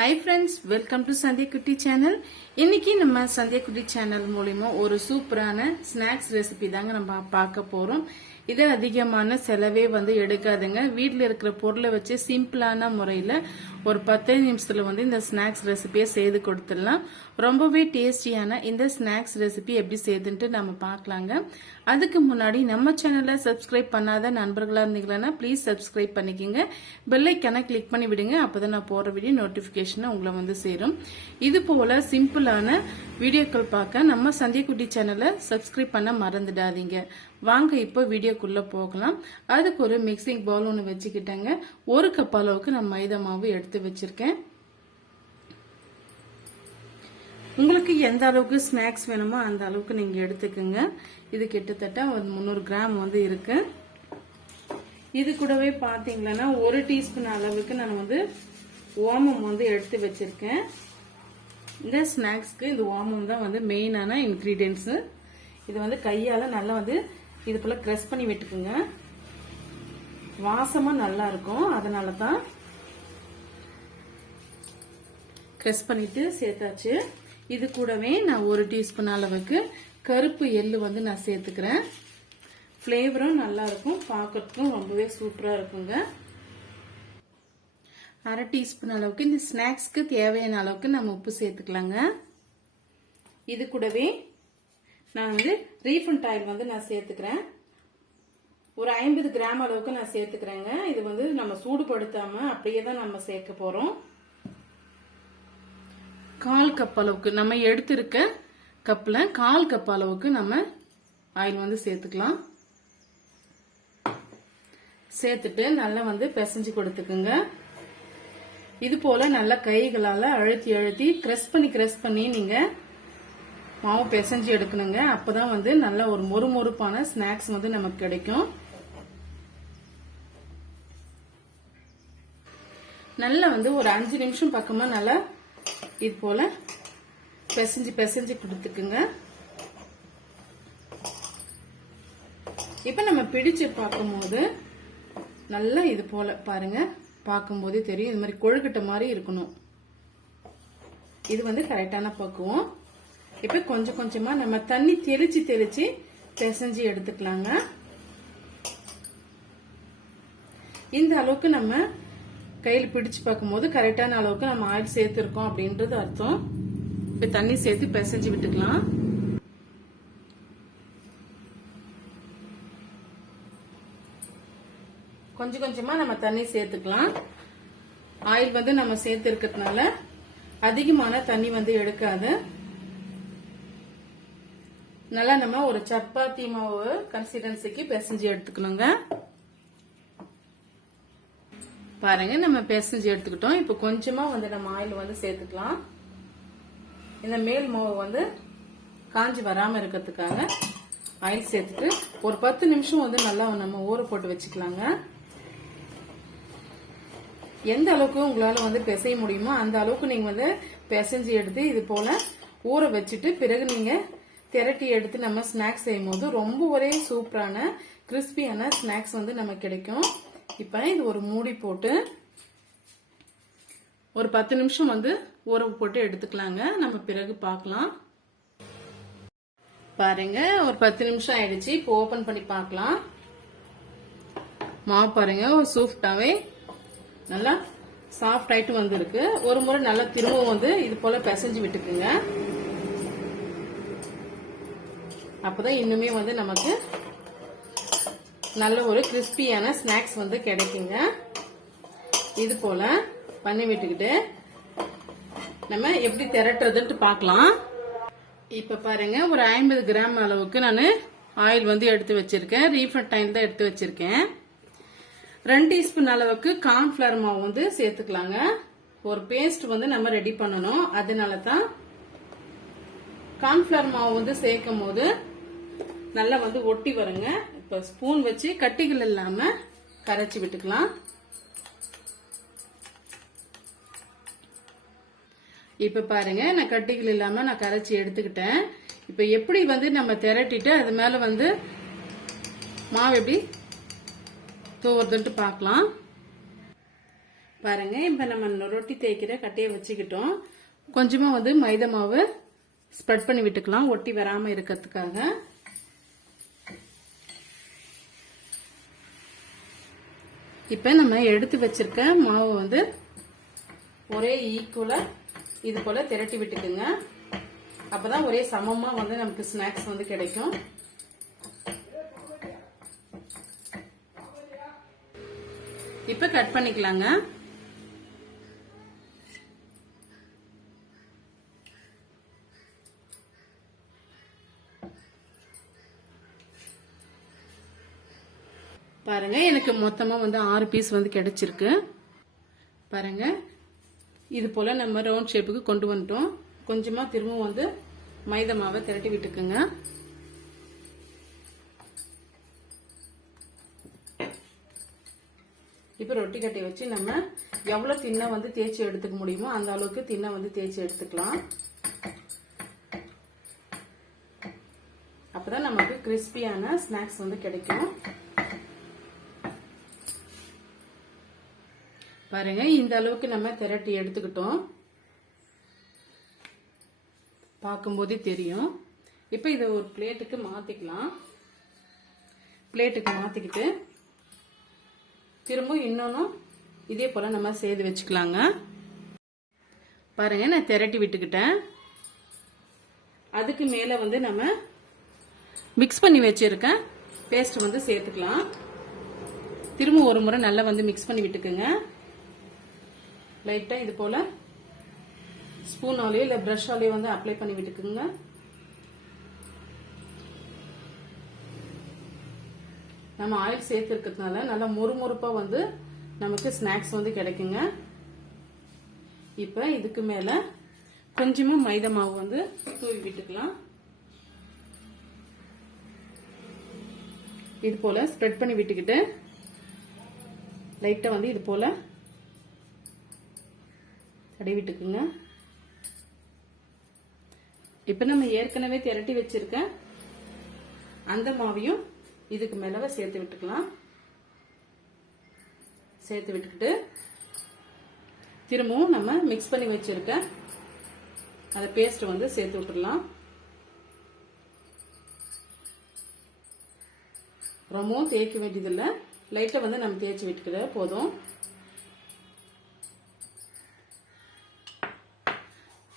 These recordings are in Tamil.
Hi friends, welcome to Sandhya Kutti channel. இன்னைக்கு நம்ம சந்தியா குட்டி சேனல் மூலமா ஒரு சூப்பரான ஸ்நாக்ஸ் ரெசிபி தாங்க நம்ம பார்க்க போறோம். இது அதிகமான செலவே எடுக்காதுங்க. வீட்ல இருக்கிற பொருளை வச்சு சிம்பிளான முறையில ஒரு 10 நிமிஷத்துல இந்த ஸ்நாக்ஸ் ரெசிபியை செய்து கொடுத்துடலாம். ரொம்பவே டேஸ்டியான இந்த ஸ்நாக்ஸ் ரெசிபி எப்படி செய்துன்ட்டு நம்ம பார்க்கலாங்க. அதுக்கு முன்னாடி நம்ம சேனலை சப்ஸ்கிரைப் பண்ணாத நண்பர்களா இருந்தீங்கன்னா ப்ளீஸ் சப்ஸ்கிரைப் பண்ணிக்கோங்க. பெல் ஐக்கானை கிளிக் பண்ணி விடுங்க. அப்பதான் நான் போற வீடியோ நோட்டிபிகேஷன் உங்களை சேரும். இது போல சிம்பிளான வீடியோக்கள் பார்க்க நம்ம சந்தியா குட்டி சேனலை சப்ஸ்கிரைப் பண்ண மறந்துடாதீங்க. வாங்க இப்போ வீடியோக்குள்ள போகலாம். அதுக்கு ஒரு மிக்சிங் பவுல் ஒன்று வச்சுக்கிட்டேங்க. 1 கப் அளவுக்கு நான் மைதா மாவு எடுத்து வச்சிருக்கேன். உங்களுக்கு எந்த அளவுக்கு ஸ்நாக்ஸ் வேணுமோ அந்த அளவுக்கு நீங்க எடுத்துக்கோங்க. இது கிட்டத்தட்ட 300 கிராம் இருக்கு. இது கூடவே பாத்தீங்கன்னா 1 டீஸ்பூன் அளவுக்கு நான் ஓமம் எடுத்து வச்சிருக்கேன். இந்த ஸ்நாக்ஸ்க்கு இந்த ஓமம் தான் மெயினான இன்கிரீடியன்ஸ். இது கையால நல்லா இது போல கிரஷ் பண்ணி விட்டுக்குங்க. வாசமா நல்லா இருக்கும். அதனால தான் கிரஷ் பண்ணிட்டு சேர்த்தாச்சு. இது கூடவே நான் 1 டீஸ்பூன் அளவுக்கு கருப்பு எள்ளு நான் சேர்த்துக்கிறேன். ஃபிளேவரும் நல்லா இருக்கும், பார்க்கறதுக்கும் ரொம்பவே சூப்பரா இருக்குங்க. 1/2 டீஸ்பூன் அளவுக்கு இந்த ஸ்நாக்ஸ்க்கு தேவையான அளவுக்கு நம்ம உப்பு சேர்த்துக்கலாங்க. இது கூடவே நான் ரீஃபண்ட் ஆயில் நான் சேர்த்துக்கிறேன். ஒரு 50 கிராம் அளவுக்கு நான் சேர்த்துக்கிறேங்க. இது நம்ம சூடுபடுத்தாம அப்படியே தான் நம்ம சேர்க்க போறோம். 1/4 கப் அளவுக்கு நம்ம எடுத்திருக்க கப்ல 1/4 கப் அளவுக்கு நம்ம ஆயில் சேர்த்துக்கலாம். சேர்த்துட்டு நல்லா பிசைஞ்சு கொடுத்துக்குங்க. இது போல நல்லா கைகளால அழுத்தி அழுத்தி கிரஷ் பண்ணி நீங்க மாவு பிசைஞ்சு எடுக்கணுங்க. அப்பதான் நல்ல ஒரு மொறுமொறுப்பான ஸ்நாக்ஸ் நமக்கு கிடைக்கும். நல்லா ஒரு 5 நிமிஷம் பக்கமா நல்லா இது போல பிசைஞ்சு கொடுத்துக்குங்க. இப்ப நம்ம பிடிச்சு பார்க்கும்போது நல்லா இது போல பாருங்க, பார்க்கும்போதே தெரியும். இது மாதிரி கொழுக்கட்டை மாதிரி இருக்கணும். இது கரெக்டான பக்குவம். இப்ப கொஞ்சம் கொஞ்சமா நம்ம தண்ணி தெளிச்சு பிசைஞ்சு எடுத்துக்கலாங்க. இந்த அளவுக்கு நம்ம கையில பிடிச்சு பார்க்கும்போது கரெக்டான அளவுக்கு நம்ம ஆயில் சேர்த்திருக்கோம் அப்படின்றது அர்த்தம். இப்ப தண்ணி சேர்த்து பிசைஞ்சு விட்டுக்கலாம். கொஞ்சம் கொஞ்சமா நம்ம தண்ணி சேர்த்துக்கலாம். ஆயில் நம்ம சேர்த்து இருக்கிறதுனால அதிகமான தண்ணி எடுக்காது. நல்லா நம்ம ஒரு சப்பாத்தி மாவு கன்சிஸ்டன்சிக்கு பிசைஞ்சு எடுத்துக்கணுங்க. பாருங்க, நம்ம பிசைஞ்சு எடுத்துக்கிட்டோம். இப்ப கொஞ்சமா நம்ம ஆயில் சேர்த்துக்கலாம். இந்த மேல் மாவு காஞ்சி வராம இருக்கிறதுக்காக ஆயில் சேர்த்துட்டு ஒரு 10 நிமிஷம் நல்லா நம்ம ஊற போட்டு வச்சுக்கலாங்க. எந்த அளவுக்கு உங்களால பிசைய முடியுமோ அந்த அளவுக்கு நீங்க பிசைஞ்சு எடுத்து இது போல ஊற வச்சுட்டு பிறகு நீங்க திரட்டி எடுத்து நம்ம ஸ்நாக்ஸ் செய்யும் போது ரொம்ப ஒரே சூப்பரான கிறிஸ்பியான ஸ்நாக்ஸ் நமக்கு கிடைக்கும். இப்ப இது ஒரு மூடி போட்டு ஒரு 10 நிமிஷம் ஊற போட்டு எடுத்துக்கலாங்க. நம்ம பிறகு பார்க்கலாம். பாருங்க, ஒரு 10 நிமிஷம் ஆயிடுச்சு. இப்போ ஓபன் பண்ணி பார்க்கலாம். மாவு பாருங்க, ஒரு சாஃப்டாவே நல்லா சாஃப்ட் ஆயிட்டு வந்திருக்கு. ஒரு முறை நல்லா திரும்ப இது போல பிசைஞ்சு விட்டுக்குங்க. அப்பதான் இன்னுமே நமக்கு நல்ல ஒரு கிறிஸ்பியான ஸ்நாக்ஸ் கிடைக்குங்க. இது போல பண்ணி விட்டுக்கிட்டு நம்ம எப்படி திரட்டுறதுன்னு பார்க்கலாம். இப்ப பாருங்க, ஒரு 50 கிராம் அளவுக்கு நான் ஆயில் எடுத்து வச்சிருக்கேன். ரீஃபண்ட் ஆயில் தான் எடுத்து வச்சிருக்கேன். 2 டீஸ்பூன் அளவுக்கு கார்ன்ஃபிளவர் மாவு சேர்த்துக்கலாங்க. ஒரு பேஸ்ட் நம்ம ரெடி பண்ணணும். அதனால தான் கார்ன்ஃபிளவர் மாவு சேர்க்கும் போது நல்லா ஒட்டி வருங்க. இப்ப ஸ்பூன் வச்சு கட்டிகள் இல்லாம கரைச்சி விட்டுக்கலாம். இப்ப பாருங்க, நான் கட்டிகள் இல்லாம நான் கரைச்சி எடுத்துக்கிட்டேன். இப்ப எப்படி நம்ம திரட்டிட்டு அது மேல மாவு எப்படி தூவுறதுன்ட்டு பார்க்கலாம். பாருங்க, இப்ப நம்ம ரொட்டி தேய்க்கிற கட்டையை வச்சுக்கிட்டோம். கொஞ்சமா வந்து மைதா மாவு ஸ்ப்ரெட் பண்ணி விட்டுக்கலாம், ஒட்டி வராம இருக்கிறதுக்காக. இப்ப நம்ம எடுத்து வச்சிருக்க மாவு வந்து ஒரே ஈக்குவலா இது போல திரட்டி விட்டுக்குங்க. அப்பதான் ஒரே சமமா வந்து நமக்கு ஸ்நாக்ஸ் வந்து கிடைக்கும். இப்ப கட் பண்ணிக்கலாங்க. பாருங்க, எனக்கு மொத்தமா வந்து 6 பீஸ் வந்து கிடைச்சிருக்கு. பாருங்க, இது போல நம்ம ரவுண்ட் ஷேப்புக்கு கொண்டு வந்துட்டோம். கொஞ்சமா திரும்பவும் வந்து மைதா மாவை திரட்டி விட்டுக்குங்க. இப்ப ரொட்டி கட்டையை வச்சு நம்ம எவ்வளவு தின்னா வந்து தேய்ச்சி எடுத்துக்க முடியுமோ அந்த அளவுக்கு தின்னா வந்து தேய்ச்சி எடுத்துக்கலாம். அப்பதான் நமக்கு கிறிஸ்பியான ஸ்நாக்ஸ் வந்து கிடைக்கும். பாருங்க, இந்த அளவுக்கு நம்ம திரட்டி எடுத்துக்கிட்டோம், பார்க்கும்போதே தெரியும். இப்ப இதை ஒரு பிளேட்டுக்கு மாத்திக்கலாம். பிளேட்டுக்கு மாத்திக்கிட்டு திரும்ப இன்னொன்னும் இதே போல நம்ம சேர்த்து வச்சுக்கலாங்க. பாருங்க, நான் திரட்டி விட்டுக்கிட்டேன். அதுக்கு மேல வந்து நம்ம மிக்ஸ் பண்ணி வச்சிருக்கேன் பேஸ்ட் வந்து சேர்த்துக்கலாம். திரும்ப ஒரு முறை நல்லா வந்து மிக்ஸ் பண்ணி விட்டுக்குங்க. லைட்டா இது போல ஸ்பூனாலேயோ இல்ல பிரஷாலேயோ வந்து அப்ளை பண்ணி விட்டுக்குங்க. நம்ம ஆயில் சேர்த்து இருக்கிறதுனால நல்லா மொறுமொறுப்பா வந்து நமக்கு ஸ்நாக்ஸ் வந்து கிடைக்குங்க. இப்ப இதுக்கு மேல கொஞ்சமா மைதா மாவு வந்து தூவி விட்டுக்கலாம். இது போல ஸ்ப்ரெட் பண்ணி விட்டுக்கிட்டு லைட்டா வந்து இது போல தடவி விட்டுக்குங்க. இப்ப நம்ம ஏற்கனவே திரட்டி வச்சிருக்க அந்த மாவையும் இதுக்கு மேல சேர்த்து விட்டுக்கலாம். சேர்த்து விட்டுக்கிட்டு திரும்பவும் நம்ம மிக்ஸ் பண்ணி வச்சிருக்க அந்த பேஸ்ட் வந்து சேர்த்து விட்டுடலாம். ரொம்பவும் தேய்க்க வேண்டியதில்லை, லைட்டா வந்து நம்ம தேய்ச்சி விட்டுக்கிற போதும்.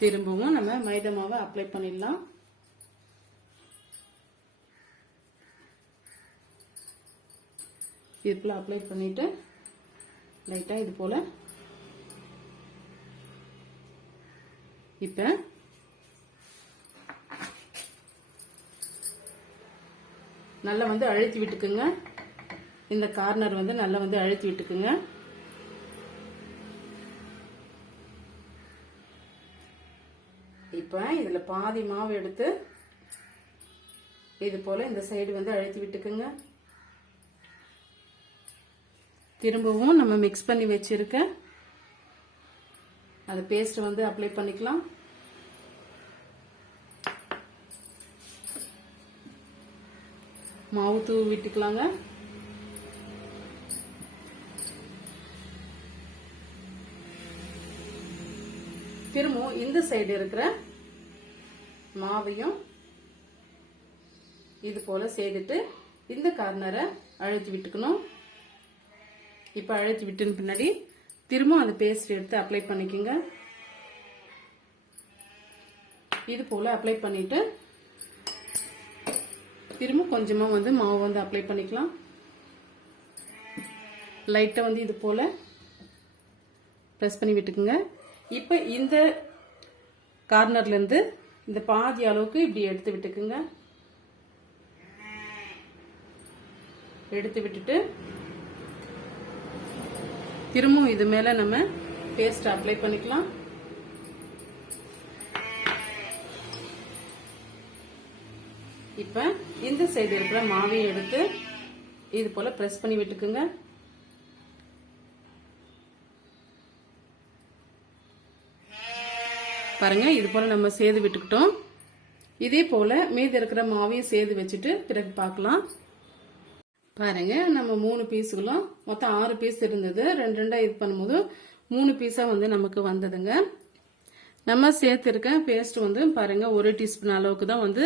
திரும்பவும் நம்ம மைதா மாவை அப்ளை பண்ணிடலாம். இது போல அப்ளை பண்ணிட்டு லைட்டா இது போல இப்ப நல்லா வந்து அழுத்தி விட்டுக்குங்க. இந்த கார்னர் வந்து நல்லா வந்து அழுத்தி விட்டுக்குங்க. இப்ப இதுல பாதி மாவு எடுத்து இது போல இந்த சைடு வந்து அழுத்தி விட்டுக்குங்க. திரும்பவும் நம்ம மிக்ஸ் பண்ணி வச்சிருக்க அந்த பேஸ்ட் வந்து அப்ளை பண்ணிக்கலாம். மாவு தூவி விட்டுக்கலாங்க. திரும்பவும் இந்த சைடு இருக்கிற மாவையும் இது போல சேர்த்துட்டு இந்த கார்னரை அழுத்தி விட்டுக்கணும். இப்ப அழுத்தி விட்டு பின்னாடி திரும்ப அந்த பேஸ்ட் எடுத்து அப்ளை பண்ணிக்கோங்க. இது போல அப்ளை பண்ணிட்டு திரும்ப கொஞ்சமா வந்து மாவு வந்து அப்ளை பண்ணிக்கலாம். லைட்டா வந்து இது போல பிரஸ் பண்ணி விட்டுக்குங்க. இப்ப இந்த கார்னர்ல இருந்து இந்த பாதி அளவுக்கு இப்படி எடுத்து விட்டுக்குங்க. எடுத்து விட்டுட்டு திரும்பவும் இது மேல நம்ம பேஸ்ட் அப்ளை பண்ணிக்கலாம். இப்ப இந்த சைடு இருக்கிற மாவையை எடுத்து இது போல பிரஸ் பண்ணி விட்டுக்குங்க. பாருங்க, இது போல நம்ம சேர்த்து விட்டுக்கிட்டோம். இதே போல மீதி இருக்கிற மாவையும் சேர்த்து வச்சுட்டு பிறகு பார்க்கலாம். பாருங்க, நம்ம 3 பீஸுகளும் மொத்தம் 6 பீஸ் இருந்தது. 2 2 இது பண்ணும்போது 3 பீஸா வந்து நமக்கு வந்ததுங்க. நம்ம சேர்த்திருக்க பேஸ்ட் வந்து பாருங்க 1 டீஸ்பூன் அளவுக்கு தான் வந்து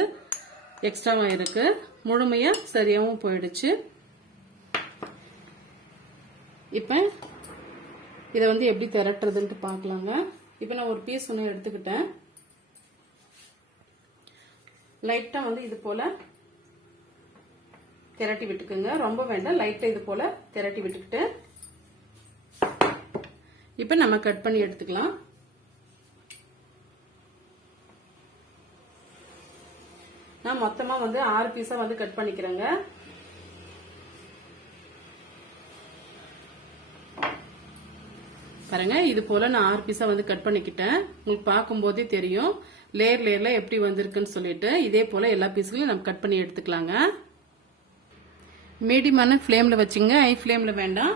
எக்ஸ்ட்ராவா இருக்கு. முழுமையா சரியாவும் போயிடுச்சு. இப்ப இதை வந்து எப்படி திரட்டுறதுன்னு பார்க்கலாங்க. இப்ப நான் ஒரு பீஸ் ஒன்று எடுத்துக்கிட்டேன். லைட்டா வந்து இது போல திரட்டி விட்டுக்குங்க. ரொம்ப வேண்டாம், லைட்டா இது போல திரட்டி விட்டுக்கிட்டு இப்ப நம்ம கட் பண்ணி எடுத்துக்கலாம். நான் மொத்தமா வந்து 6 பீஸா வந்து கட் பண்ணிக்கிறேங்க. பாருங்க, இது போல நான் 6 பீஸா வந்து கட் பண்ணிக்கிட்டேன். உங்களுக்கு பார்க்கும் போதே தெரியும் லேயர் லேயர்ல எப்படி வந்திருக்குன்னு சொல்லிட்டு. இதே போல எல்லா பீஸ்களையும் நம்ம கட் பண்ணி எடுத்துக்கலாங்க. மீடியமான ஃப்ளேம்ல வச்சுங்க, ஹை ஃப்ளேம்ல வேண்டாம்.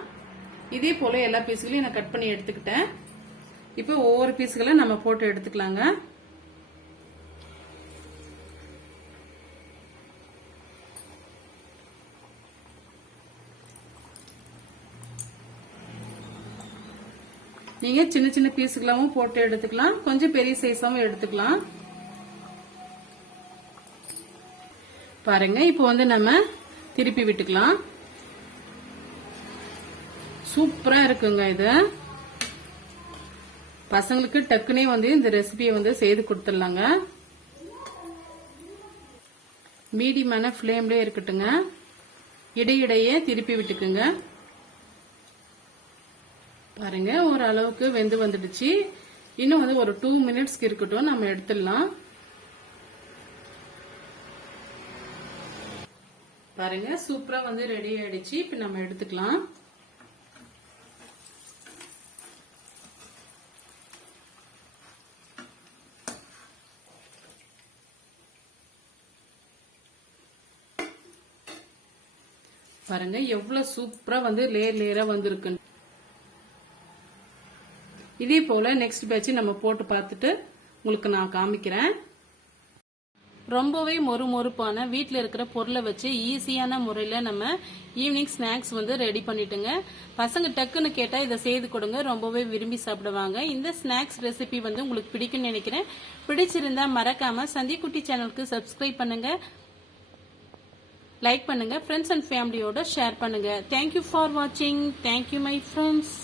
இதே போல எல்லா பீஸ்களையும் நான் கட் பண்ணி எடுத்துக்கிட்டேன். இப்போ ஒவ்வொரு பீஸ்களை நம்ம போட்டு எடுத்துக்கலாங்க. நீங்க சின்ன சின்ன பீஸுகளாவும் போட்டு எடுத்துக்கலாம், கொஞ்சம் பெரிய சைஸாவும் எடுத்துக்கலாம். பாருங்க, இப்போ வந்து நம்ம திருப்பி விட்டுக்கலாம். சூப்பரா இருக்குங்க. இது பசங்களுக்கு டக்குனே வந்து இந்த ரெசிபியை வந்து செய்து கொடுத்துடலாங்க. மீடியமான ஃப்ளேம்ல இருக்கட்டுங்க. இடையிடையே திருப்பி விட்டுக்குங்க. பாருங்க, ஒரு அளவுக்கு வெந்து வந்துடுச்சு. இன்னும் வந்து ஒரு 2 மினிட்ஸ்க்கு இருக்கட்டும், நம்ம எடுத்துடலாம். பாருங்க, சூப்பரா வந்து ரெடி ஆயிடுச்சு. இப்ப நம்ம எடுத்துக்கலாம். பாருங்க, எவ்வளவு சூப்பரா வந்து லேயர் லேயரா வந்திருக்கு. இதே போல நெக்ஸ்ட் பேட்ச் நம்ம போட்டு பார்த்துட்டு உங்களுக்கு நான் காமிக்கிறேன். ரொம்பவே மொறுமொறுப்பான வீட்டில் இருக்கிற பொருளை வச்சு ஈஸியான முறையில் நம்ம ஈவினிங் ஸ்நாக்ஸ் வந்து ரெடி பண்ணிட்டுங்க. பசங்க டக்குன்னு கேட்டால் இதை செய்து கொடுங்க, ரொம்பவே விரும்பி சாப்பிடுவாங்க. இந்த ஸ்நாக்ஸ் ரெசிபி வந்து உங்களுக்கு பிடிக்கும்னு நினைக்கிறேன். பிடிச்சிருந்தா மறக்காம சந்திக்குட்டி சேனலுக்கு சப்ஸ்கிரைப் பண்ணுங்க, லைக் பண்ணுங்க, ஃப்ரெண்ட்ஸ் அண்ட் ஃபேமிலியோட ஷேர் பண்ணுங்க. தேங்க்யூ ஃபார் வாட்சிங். Thank you my friends.